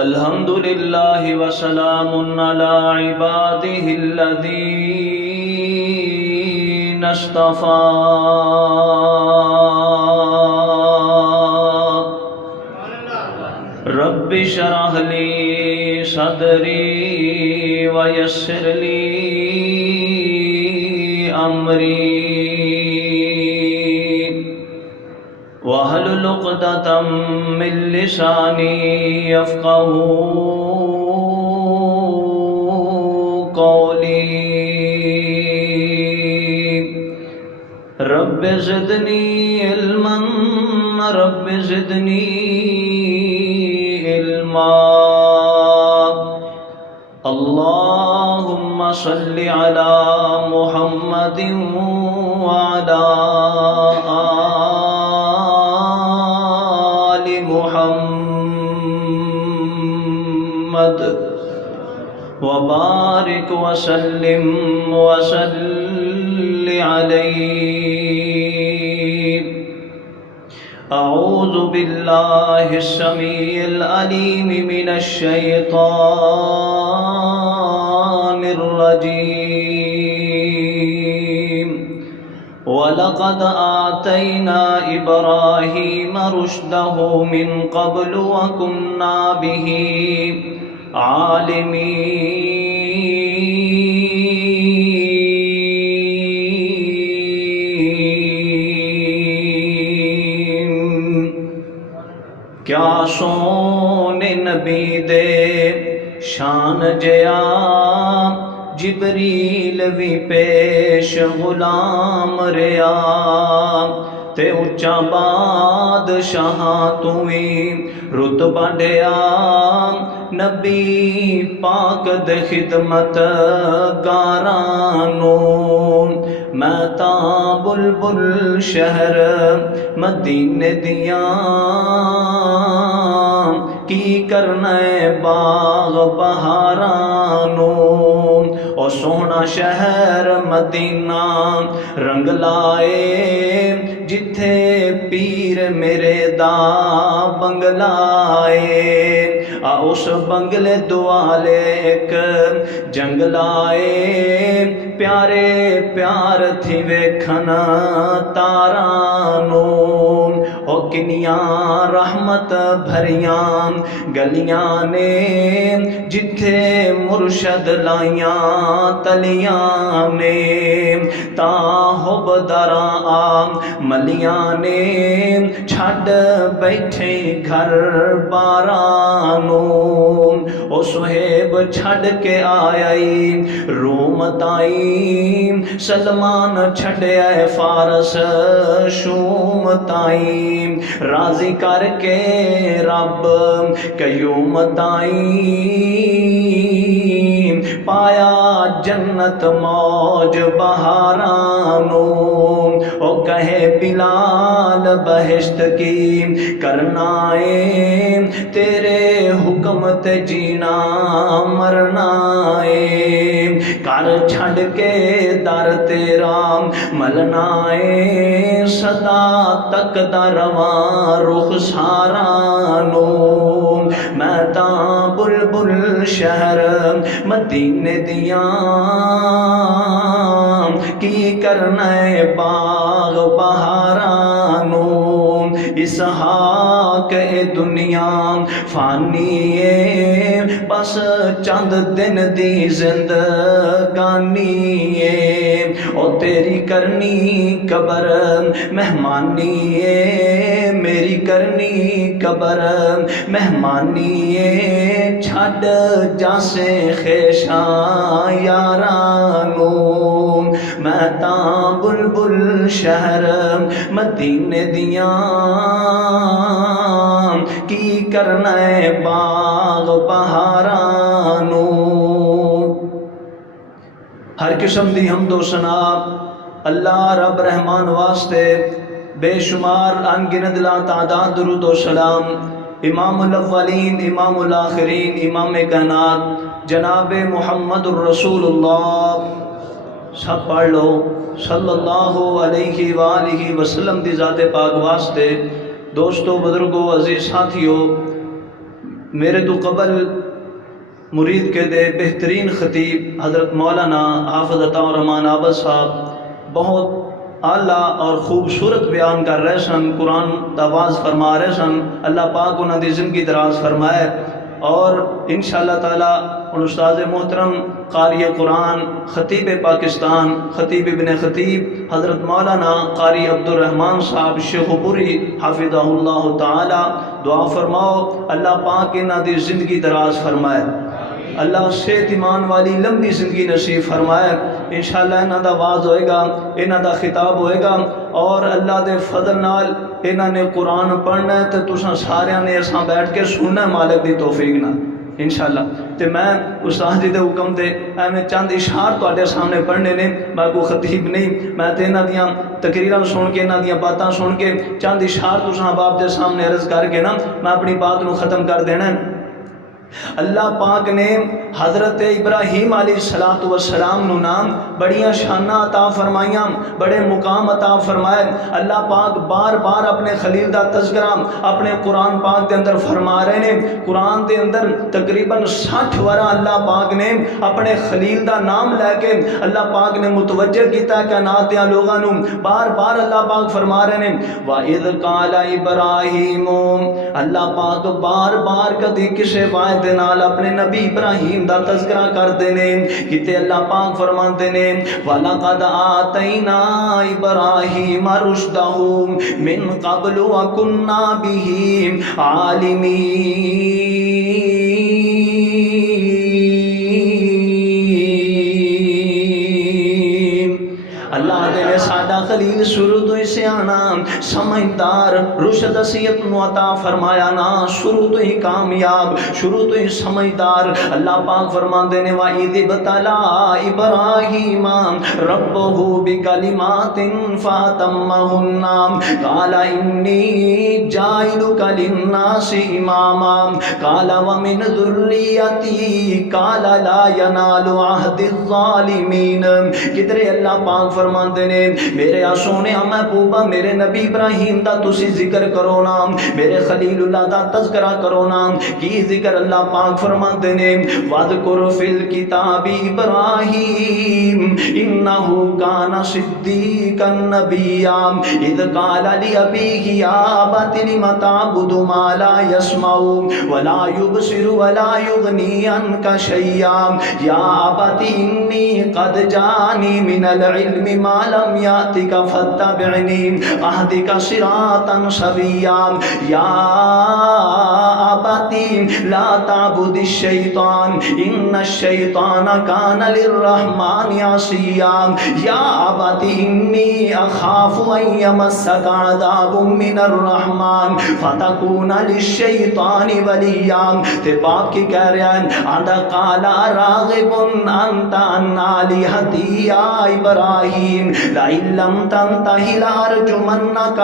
الحمد للہ وسلام علی عباده الذین اصطفى رب اشرح لی صدری ویسر لی امری واحلل عقدۃ من لسانی یفقهوا قولی رب زدنی علما رب زدنی علما اللهم صل على محمد وعلى آل محمد وبارك وسلم وصل عليه أعوذ بالله السميع العليم من الشيطان الرجيم وَلَقَدْ آتَيْنَا إِبْرَاهِيمَ رُشْدَهُ مِنْ قَبْلُ وَكُنَّا بِهِ عَالِمِينَ کیا سونے نبی دے شان جیا جبریل بھی پیش غلام ریا تے اچا بادشاہ توی رتبہ ڈیا نبی پاک دے خدمت گارانو میں تا بلبل شہر مدینے دیاں کی کرنے باغ بہارانو او سونا شہر مدینہ رنگ لائے جتھے پیر میرے دا بنگلائے اس بنگلے دوالے ایک جنگ لائے پیارے پیار تھی ویکھنا تارانو او کنیاں رحمت بھریاں گلیاں نے جتھے مرشد لائیاں تلیاں نے تا حب دراں آم ملیاں نے چھڑ بیٹھے گھر بارانو او سہیب چھڑ کے آئی روم تائی سلمان چھڑے آئے فارس شوم تائی راضی کر کے رب قیوم تائی پایا جنت موج بہارانو او کہے بلال بہشت کی کرنائے تیرے حکم تے جینا مرنائے کر چھڑ کے در تیرا ملنائے صدا تک درواں رخ سارانو میں تاں بلبل شہر مدینے دیاں کی کرنے باغ بہارانو اسحاق اے دنیا فانی ہے بس چند دن دی زندگانی ہے او تیری کرنی قبر مہمانی ہے میری کرنی قبر مہمانی ہے چھڑ جاسے خیشاں یارانو میں تاں بلبل شہر مدینے دیاں کی کرنے باغ بہارانو ہر قسم دی حمد و ثنا اللہ رب رحمان واسطے بے شمار انگنت لا تعداد درود و سلام امام الاولین امام الاخرین امام کائنات جناب محمد الرسول اللہ سب پڑھ لو صلی اللہ علیہ وآلہ وسلم دی ذات پاک واسطے دوستو بزرگو عزیز ساتھیو میرے تو قبل مرید کے دے بہترین خطیب حضرت مولانا حافظ عطا الرحمان عابد صاحب بہت اعلیٰ اور خوبصورت بیان کر رہے سن، قرآن دا آواز فرما رہے سن. اللہ پاک انہوں دی زندگی دراز فرمائے. اور انشاءاللہ تعالی ان استاد محترم قاری قرآن خطیب پاکستان خطیب ابن خطیب حضرت مولانا قاری عبد الرحمان صاحب شیخ پوری حافظہ اللہ تعالی دعا فرماؤ اللہ پاک انہاں دی زندگی دراز فرمائے، اللہ صحت ایمان والی لمبی زندگی نصیب فرمائے. انشاءاللہ انہاں دا آواز ہوئے گا، انہاں دا خطاب ہوئے گا، اور اللہ دے فضل نال انہاں نے قرآن پڑھنا ہے تو تساں سارے نے اساں بیٹھ کے سننا ہے مالک دی توفیق نال انشاءاللہ. تے میں استاد جی دے حکم دے میں چند اشعار تواڈے سامنے پڑھنے نے. میں کوئی خطیب نہیں، میں تے انہاں دیاں تقریراں سن کے انہاں دیاں باتاں سن کے چند اشعار تساں باپ دے سامنے عرض کر کے نا میں اپنی بات نو ختم کر دینا ہے. اللہ پاک نے حضرت ابراہیم علیہ السلام نو نام بڑیاں شاناں عطا فرمائیاں، بڑے مقام عطا فرمائے. اللہ پاک بار بار اپنے خلیل دا تذکرہ اپنے قرآن پاک دے اندر فرما رہے ہیں. قرآن دے اندر تقریباً 60 وارا اللہ پاک نے اپنے خلیل دا نام لے کے اللہ پاک نے متوجہ کیتا ہے کائنات دیاں لوگاں نو. بار بار اللہ پاک فرما رہے ہیں وَإِذْ قَالَ إِبْرَاهِيمُ. اللہ پاک بار بار کدی کسے وعدے دے نال اپنے نبی ابراہیم دا تذکرہ کرتے ہیں کتے اللہ پاک فرماتے ہیں وَلَقَدْ آتَيْنَا إِبْرَاهِيمَ رُشْدَهُ مِنْ قَبْلُ وَكُنَّا بِهِ عَالِمِينَ. اللہ دے نے ساڈا خلیل شروع تو ہی سیانا سمجھدار رشد نصیحت نو عطا فرمایا نا، شروع تو ہی کامیاب، شروع تو ہی سمجھدار. اللہ پاک فرماندے نے وَإِذِ ابْتَلَىٰ إِبْرَاهِيمَ رَبُّهُ بِكَلِمَاتٍ فَأَتَمَّهُنَّ قَالَ إِنِّي جَاعِلُكَ لِلنَّاسِ إِمَامًا قَالَ وَمِنْ ذُرِّيَّتِي قَالَ لَا يَنَالُ عَهْدِ الظَّالِمِينَ. کدھر اللہ پاک فرماندے نے میرے سونے محبوبہ میرے نبی ابراہیم دا تسی ذکر کرو نا، میرے خلیل اللہ دا تذکرہ کرو نا. کی ذکر اللہ پاک فرماندے نے وَاذْكُرْ فِي الْكِتَابِ إِبْرَاهِيمَ إِنَّهُ كَانَ صِدِّيقًا نَبِيًّا إِذْ قَالَ لِأَبِيهِ يَا أَبَتِ لِمَ تَعْبُدُ مَا لَا يَسْمَعُ وَلَا يُبْصِرُ وَلَا يُغْنِي عَنْكَ شَيْئًا يَا أَبَتِ إِنِّي قَدْ جَاءَنِي مِنَ الْعِلْمِ مَا لَمْ يَأْتِكَ فَاتَّبِعْنِي أَهْدِكَ صِرَاطًا سَوِيًّا يَا أَبَتِ لَا تَعْبُدِ الشَّيْطَانَ إِنَّ الشَّيْطَانَ كَانَ لِلرَّحْمَنِ عَصِيًّا يَا أَبَتِ إِنِّي أَخَافُ أَن يَمَسَّكَ عَذَابٌ مِّنَ الرَّحْمَنِ فَتَكُونَ لِلشَّيْطَانِ وَلِيًّا. تے پاک کی کہہ رہا ہے آدھا قَالَ رَاغِبٌ أَنْتَ عَنْ آلِهَتِي يَا إِبْرَاهِيمُ لَئِن لَّمْ تَنْتَهِ لَأَرْجُمَنَّكَ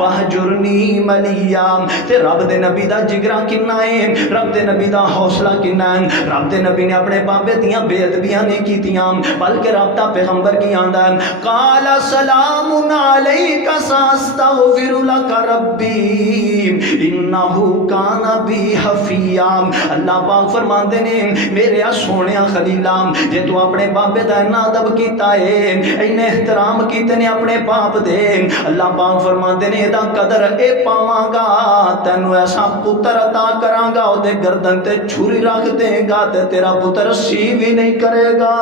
وَاهْجُرْنِي مَلِيًّا. تے رب دے نبی دا جگرا کنا ہے، رب دے نبی دا حوصلہ کنا ہے. رب دے نبی نے اپنے بابے دیاں بے ادبیاں نہیں کیتیاں بلکہ رابطہ پیغمبر کی آندا ہے قال سلام علیک ساستغفر لک ربی انہ کان بی حفیا. اللہ پاک فرماندے نے میرے سونیا خلیلا جے تو اپنے بابے دا اتنا ادب کیتا ہے، اینے احترام کیتے نے اپنے باپ دے، اللہ پاک فرماندے نے دا قدر اے پاواں گا تینو ایسا پتر عطا کراں گا او دے گردن تے چھری رکھ دے گا تے تیرا پتر سی بھی نہیں کرے گا.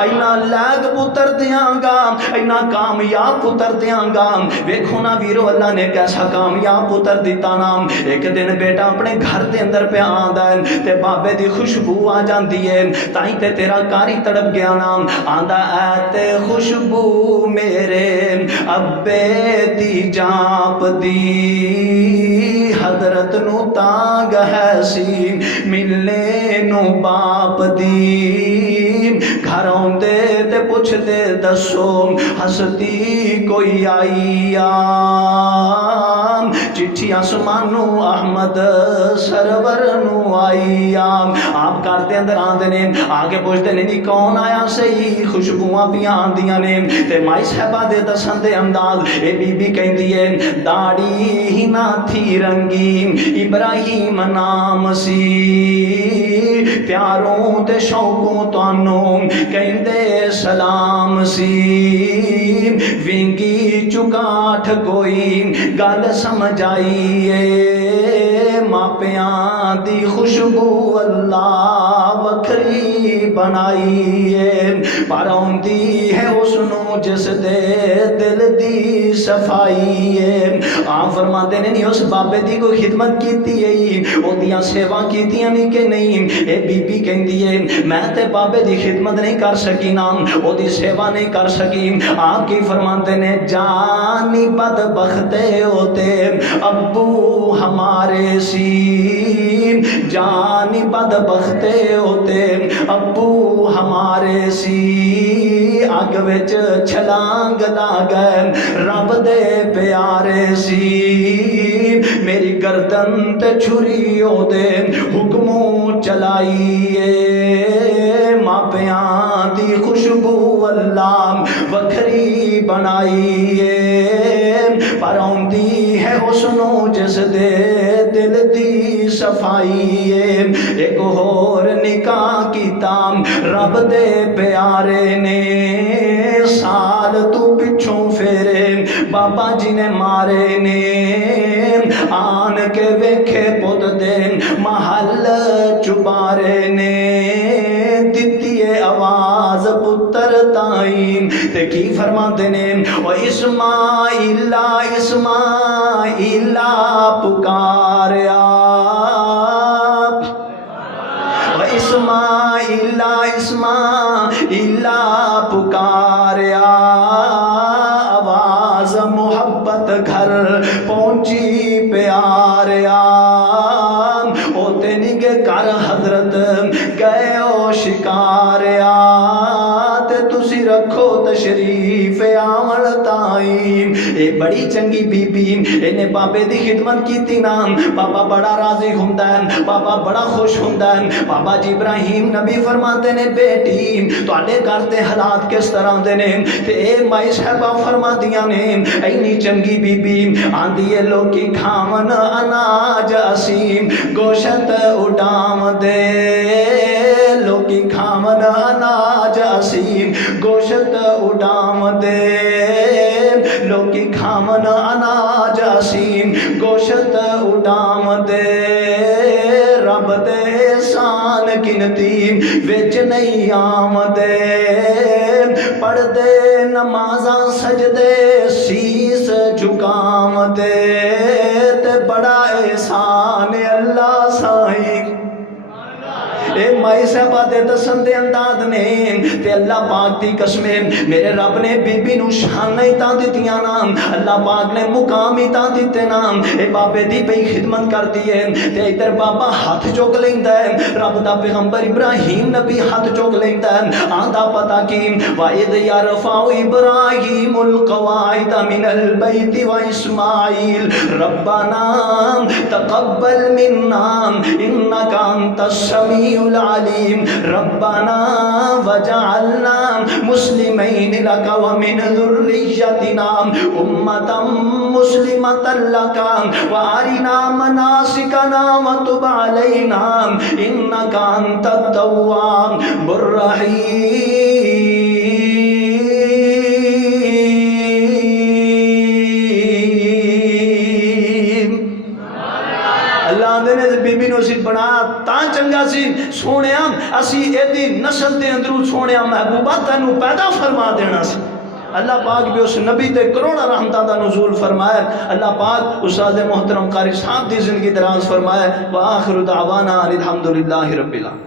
اینا لیگ پتر دیاں گا، اینا کامیاب پتر دیاں گا. ویکھو نا ویرو اللہ نے کیسا کامیاب پتر دیتا نا. ایک دن بیٹا اپنے گھر دے اندر پہ آندا ہے تے بابے دی خوشبو آ جاندی ہے، تائیں تے تیرا کاری تڑپ گیا نا. آندا اے تے خوشبو میرے ابے دی جانپ دی حضرت نو تانگ ہے سی ملنے نو باپ دی. گھر آندے تے پوچھتے دسو ہستی کوئی آئی چٹھی آسمانوں احمد سرور نو آئی آپ گھر دے اندر آندے نے آگے پوچھتے نے نہیں کون آیا صحیح خوشبوواں بھی آندیاں نے تے مائی صاحبہ دے دسن دے انداز اے بی بی کہندی ہے داڑھی ہی نہ تھی رنگین ابراہیم نام سی پیاروں تے شوقوں تانوں کہندے سلام سی ونگی چگاٹھ کوئی گل سمجھ آئیے ماپیاں دی خوشبو اللہ وکھری بنائیے پر آندی ہے اس نو جس دے دل دی صفائی ہے آپ فرماتے نے نہیں اس بابے دی کوئی خدمت کیتی ہے او دیاں سیوا کیتیاں نہیں کہ نہیں اے بی بی کہندی ہے میں تے بابے دی خدمت نہیں کر سکی نا او دی سیوا نہیں کر سکی آپ کی فرماتے نے جانی بدبختے ہوتے ابو ہمارے سی جانی بدبختے ہوتے ابو ہمارے سی اگ وچ چھلانگ لا گئے رب دے پیارے سی میری گردن تے چھری دے حکموں چلائیے ماپیاں دی خوشبو اللہ وکھری بنائیے پر آندی ہے اس نو جس دے دل دی صفائی ایک ہور نکاح کیتا رب دے پیارے نے سال تو پچھوں پھیرے بابا جی نے مارے نے آن کے ویکھے پت دے محل چبارے نے دتی آواز پتر تائیں تے کی فرماتے نے او اسماعیل اسماعیل پکاریا اسماعیل اسماعیل پکاریا آواز محبت گھر پہنچی پیاریا ہوتے نہیں کہ کر حضرت گئے او شکاریا تے تسی رکھو تشریف آمن تائیں اے بڑی چنگی بی بی انہیں بابے دی خدمت کی تھی نا بابا بڑا راضی ہوندہ ہے بابا بڑا خوش ہوندہ ہے بابا جی ابراہیم نبی فرماتے نے بیٹی تو آلے کرتے حالات کس طرح دے نے تے اے مائی صاحبہ فرما دیا نے اینی چنگی بی بی آندھی لوکی کھامن اناج اسیم گوشت اڈام دے لوکی کھامن اناج اسیم گوشت اڈام دے لوکی کھامن اناج اسیم گوشت اڈام دے رب دے سان گنتی وچ نہیں آمدے پڑھ دے نمازاں سجدے سیس جھکام دے تے بڑا احسان اللہ سائیں اے مائی صاحبہ دے دسن دے انداز نے تے اللہ پاک دی قسمیں میرے رب نے بی بی نو شان نہیں تاں دیتیاں نام اللہ پاک نے مقام ہی تاں دیتے نام اے بابے دی پئی خدمت کر دیئے تے ادھر بابا ہاتھ چوک لیندہ ہے رب دا پیغمبر ابراہیم نبی ہاتھ چوک لیندہ ہے آندہ پتا کی وَإِذْ يَرْفَعُ إِبْرَاهِيمُ الْقَوَاعِدَ مِنَ الْبَيْتِ وَإِسْمَاعِيلُ رَبَّنَا تَقَبَّلْ مِنَّا إِنَّكَ أَنْتَ السَّمِيعُ العلیم ربنا وجعلنا مسلمین لک ومن ذریتنا امتا مسلمتا لک وارنا مناسکنا وتب علینا انک انت التواب الرحیم بی بی نو سی بنا تا چنگا سی سونیا اسی ایدی نسل دے اندرو سونیا محبوبہ تینو پیدا فرما دینا سی اللہ پاک بھی اس نبی تے کروڑا رحمتہ دا نزول فرمائے اللہ پاک استاد محترم قاری صاحب دی زندگی دراز فرمائے وآخر دعوانا الحمدللہ رب العالمین